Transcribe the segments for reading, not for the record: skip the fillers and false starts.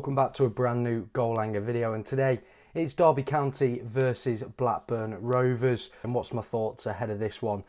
welcome back to a brand new Goalhanger video, and today it's Derby County versus Blackburn Rovers. And what's my thoughts ahead of this one?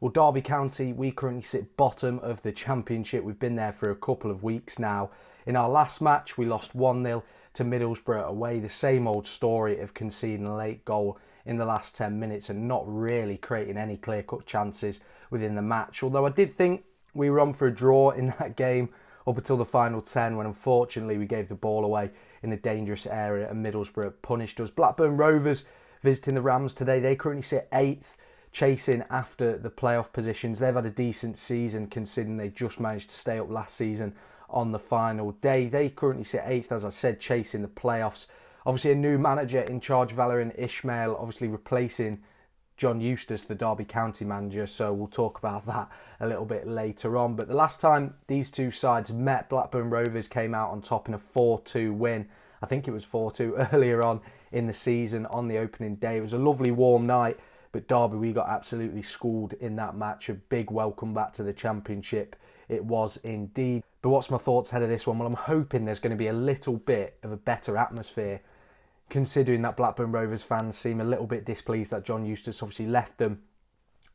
Well, Derby County, we currently sit bottom of the Championship. We've been there for a couple of weeks now. In our last match, we lost 1-0 to Middlesbrough away. The same old story of conceding a late goal in the last 10 minutes and not really creating any clear-cut chances within the match. Although I did think we were on for a draw in that game up until the final 10, when unfortunately we gave the ball away in a dangerous area and Middlesbrough punished us. Blackburn Rovers visiting the Rams today. They currently sit 8th, chasing after the playoff positions. They've had a decent season considering they just managed to stay up last season on the final day. They currently sit 8th, as I said, chasing the playoffs. Obviously a new manager in charge, Valérien Ismaël, obviously replacing John Eustace, the Derby County manager, so we'll talk about that a little bit later on. But the last time these two sides met, Blackburn Rovers came out on top in a 4-2 win. I think it was 4-2 earlier on in the season on the opening day. It was a lovely warm night, but Derby, we got absolutely schooled in that match. A big welcome back to the Championship it was indeed. But what's my thoughts ahead of this one? Well, I'm hoping there's going to be a little bit of a better atmosphere, considering that Blackburn Rovers fans seem a little bit displeased that John Eustace obviously left them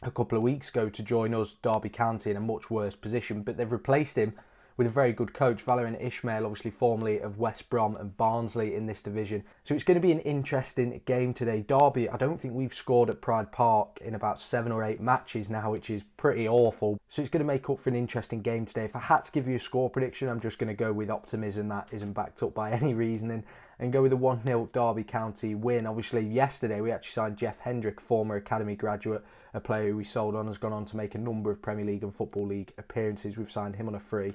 a couple of weeks ago to join us, Derby County, in a much worse position. But they've replaced him with a very good coach, Valérien Ismaël, obviously formerly of West Brom and Barnsley in this division. So it's going to be an interesting game today. Derby, I don't think we've scored at Pride Park in about 7 or 8 matches now, which is pretty awful. So it's going to make up for an interesting game today. If I had to give you a score prediction, I'm just going to go with optimism that isn't backed up by any reasoning, and go with a 1-0 Derby County win. Obviously, yesterday we actually signed Jeff Hendrick, former academy graduate, a player who we sold on, has gone on to make a number of Premier League and Football League appearances. We've signed him on a free.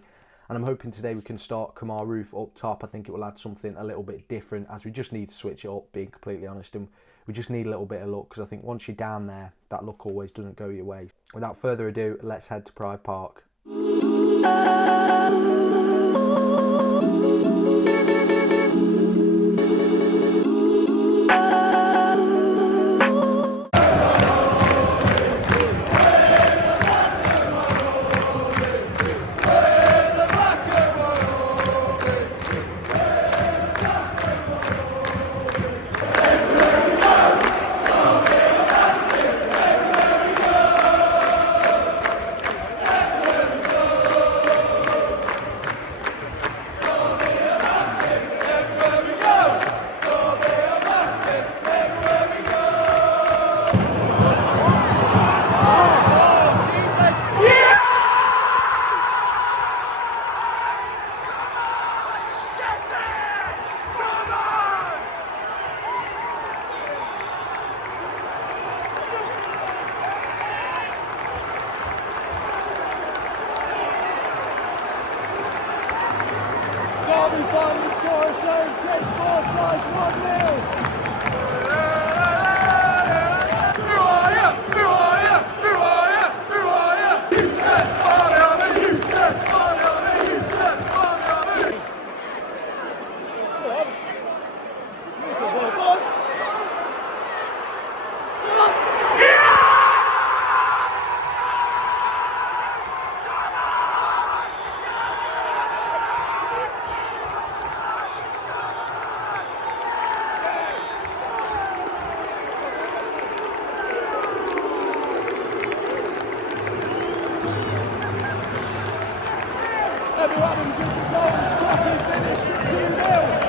And I'm hoping today we can start Kamar Roof up top. I think it will add something a little bit different, as we just need to switch it up, being completely honest. And we just need a little bit of luck, because I think once you're down there, that luck always doesn't go your way. Without further ado, let's head to Pride Park. Derby finally score its own great foresight, 1-0. Adams with the goal, scrappy finish for 2-0.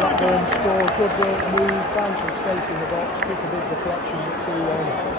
Blackburn score, good work, move, found some space in the box, took a big deflection, but 2-1.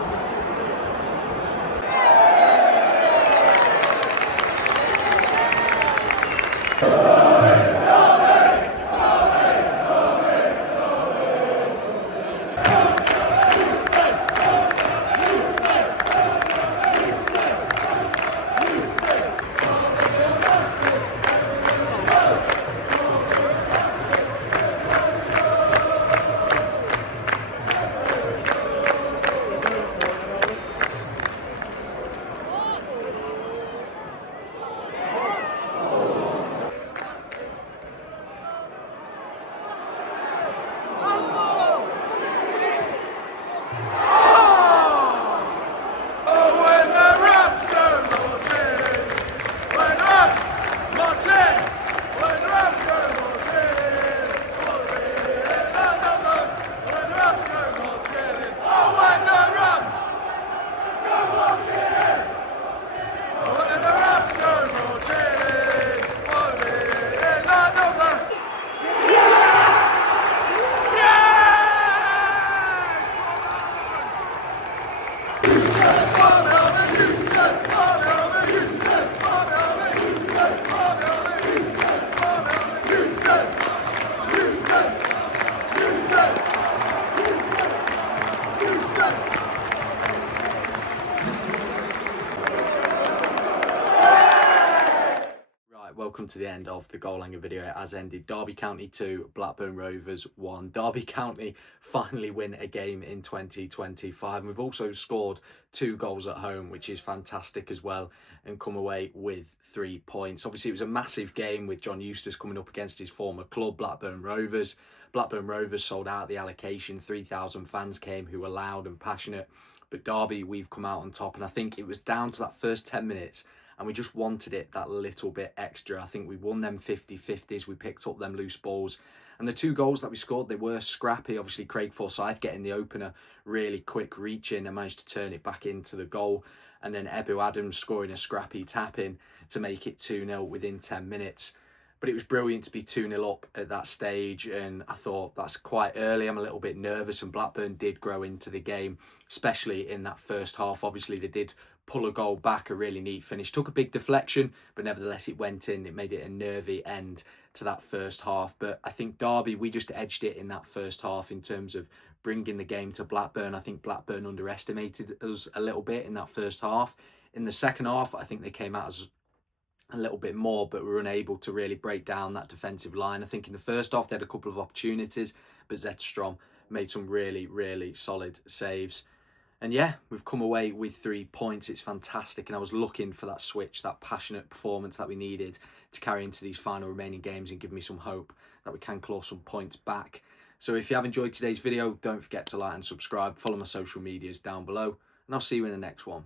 come to the end of the goal hanger video. It has ended. Derby County 2, Blackburn Rovers 1. Derby County finally win a game in 2025. And we've also scored 2 goals at home, which is fantastic as well, and come away with 3 points. Obviously, it was a massive game with John Eustace coming up against his former club, Blackburn Rovers. Blackburn Rovers sold out the allocation. 3,000 fans came who were loud and passionate. But Derby, we've come out on top. And I think it was down to that first 10 minutes and we just wanted it that little bit extra. I think we won them 50-50s. We picked up them loose balls. And the 2 goals that we scored, they were scrappy. Obviously, Craig Forsyth getting the opener, really quick reaching and managed to turn it back into the goal. And then Ebu Adams scoring a scrappy tap-in to make it 2-0 within 10 minutes. But it was brilliant to be 2-0 up at that stage, and I thought that's quite early. I'm a little bit nervous, and Blackburn did grow into the game, especially in that first half. Obviously, they did pull a goal back, a really neat finish. Took a big deflection, but nevertheless it went in. It made it a nervy end to that first half. But I think Derby, we just edged it in that first half in terms of bringing the game to Blackburn. I think Blackburn underestimated us a little bit in that first half. In the second half, I think they came out as a little bit more, but we were unable to really break down that defensive line. I think in the first half they had a couple of opportunities, but Zetterstrom made some really, really solid saves. And yeah, we've come away with 3 points. It's fantastic. And I was looking for that switch, that passionate performance that we needed to carry into these final remaining games and give me some hope that we can claw some points back. So if you have enjoyed today's video, don't forget to like and subscribe. Follow my social medias down below, and I'll see you in the next one.